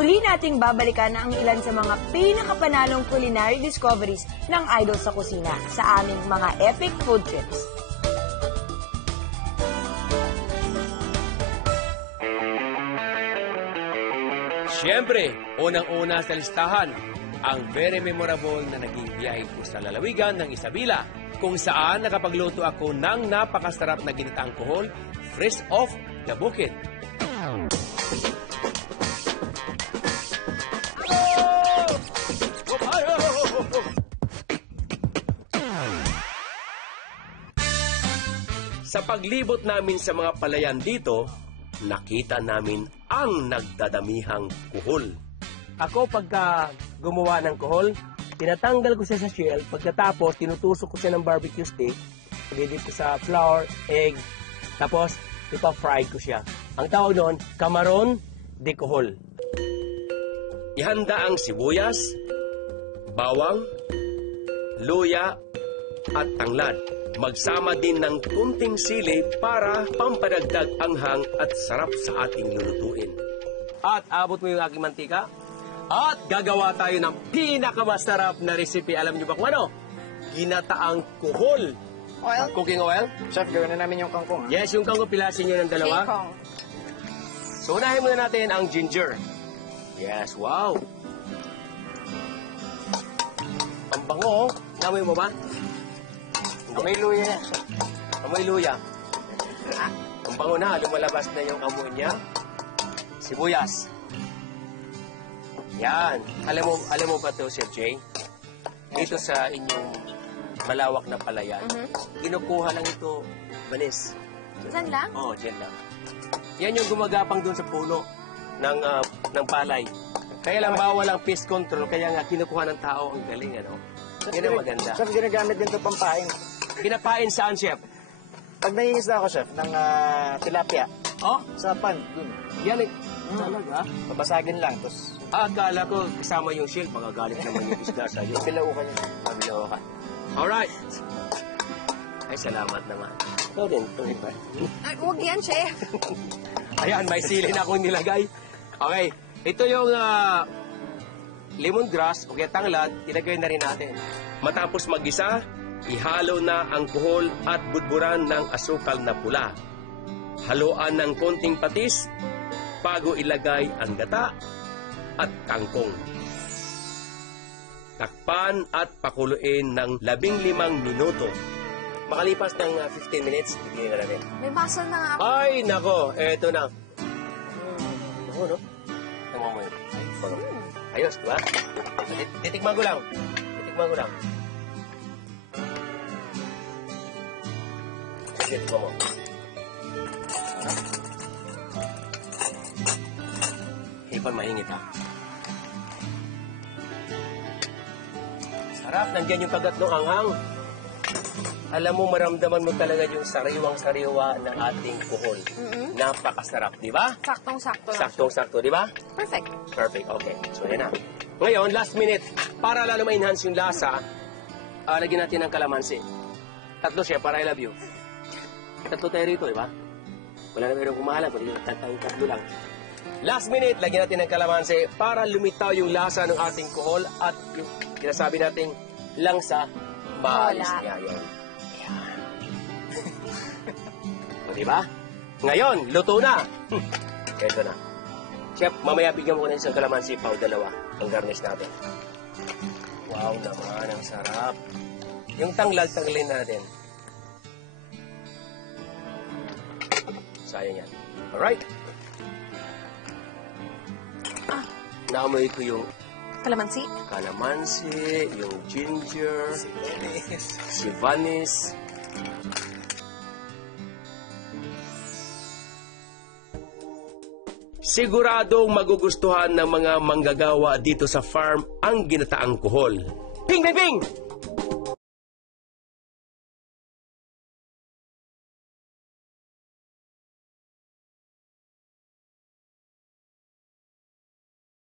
Muli nating babalikan ang ilan sa mga pinakapanalong culinary discoveries ng idol sa kusina sa aming mga epic food trips. Siyempre, unang-una sa listahan, ang very memorable na naging biyahe ko sa lalawigan ng Isabela, kung saan nakapagluto ako ng napakasarap na ginataang kohol, fresh off the bukid. Sa paglibot namin sa mga palayan dito, nakita namin ang nagdadamihang kuhol. Ako pagka gumawa ng kuhol, tinatanggal ko siya sa shell, pagkatapos tinutusok ko siya ng barbecue stick, didip ko sa flour, egg, tapos ipa-fry ko siya. Ang tawag doon, kamaron de kuhol. Ihanda ang sibuyas, bawang, luya, at tanglad. Magsama din ng kunting sili para pampadagdag anghang at sarap sa ating lulutuin. At abot mo yung aking mantika. At gagawa tayo ng pinakamasarap na recipe. Alam niyo ba kung ano? Ginataang kuhol. Oil? Cooking oil? Chef, gawin na namin yung kangkong. Yes, yung kangkong pilasin niyo ng dalawa. Kangkong. So, unahin muna natin ang ginger. Yes, wow. Ang bango, namoy mo ba? May luya yan. Amoy luya. Ang bango na, lumalabas na yung amoy niya. Sibuyas. Yan. Alam mo ba ito, Chef Jay? Dito sa inyong malawak na palayan, kinukuha lang ito, banis. Saan lang? Oo, dyan lang. Yan yung gumagapang dun sa puno ng palay. Kaya lang bawal ang pest control, kaya nga kinukuha ng tao. Ang galing, ano? Yan ang maganda. Chef, ginagamit din ito pampain. Pinapain saan, Chef? Pag nangingisda ako, Chef, ng tilapia, Oh, sa pan, dun. yan eh. Talaga? Babasagin lang, tapos Akala ko kasama yung shield, magagalit naman yung isda sa'yo. pilaukan niya. Paglawakan. Alright. Ay, salamat naman. Ito din, ito din ba? Ay, huwag yan, chef. Ayan, may sili na akong nilagay. Okay, ito yung lemongrass o kaya tanglad, ilagay na rin natin. Matapos mag-isa, ihalo na ang kuhol at budburan ng asukal na pula. Haluan ng konting patis, bago ilagay ang gata at kangkong. Takpan at pakuluin ng 15 minuto. Makalipas ng 15 minutes, bigyan na natin. May muscle na nga ako. Ay, nako, eto na. Ano, no? Tama mo yun. Ayos, diba? Titikman ko lang. Titikman ko lang. Sige, titikman mo. Hipan mahingit, ha? Sarap, nandiyan yung kagat ng anghang. Alam mo, maramdaman mo talaga yung sariwang-sariwa ng ating kuhol. Napakasarap, di ba? Saktong-sakto lang. Saktong-sakto, di ba? Perfect. Perfect, okay. So, yan na. Ngayon, last minute, para lalo ma-enhance yung lasa, lagyan natin ng kalamansi. Tatlo siya, para I love you. Tatlo tayo rito, di ba? Wala na mayroong kumahalan, kundi tatlo lang. Last minute, lagyan natin ng kalamansi para lumitaw yung lasa ng ating kuhol at yung sinasabi nating langsa, maalis niya yun. Ayan. O, diba? Ngayon, luto na. Ito na. Chef, mamaya bigyan mo ko ng isang kalamansi pa o dalawa ang garnish natin. Wow naman, ang sarap. Yung tanglad, tanggalin natin. Sayang yan. Alright. Naamoy ko yung Kalamansi. kalamansi, yung ginger, si Vanis. Siguradong magugustuhan ng mga manggagawa dito sa farm ang ginataang kuhol. Ping, ping, ping!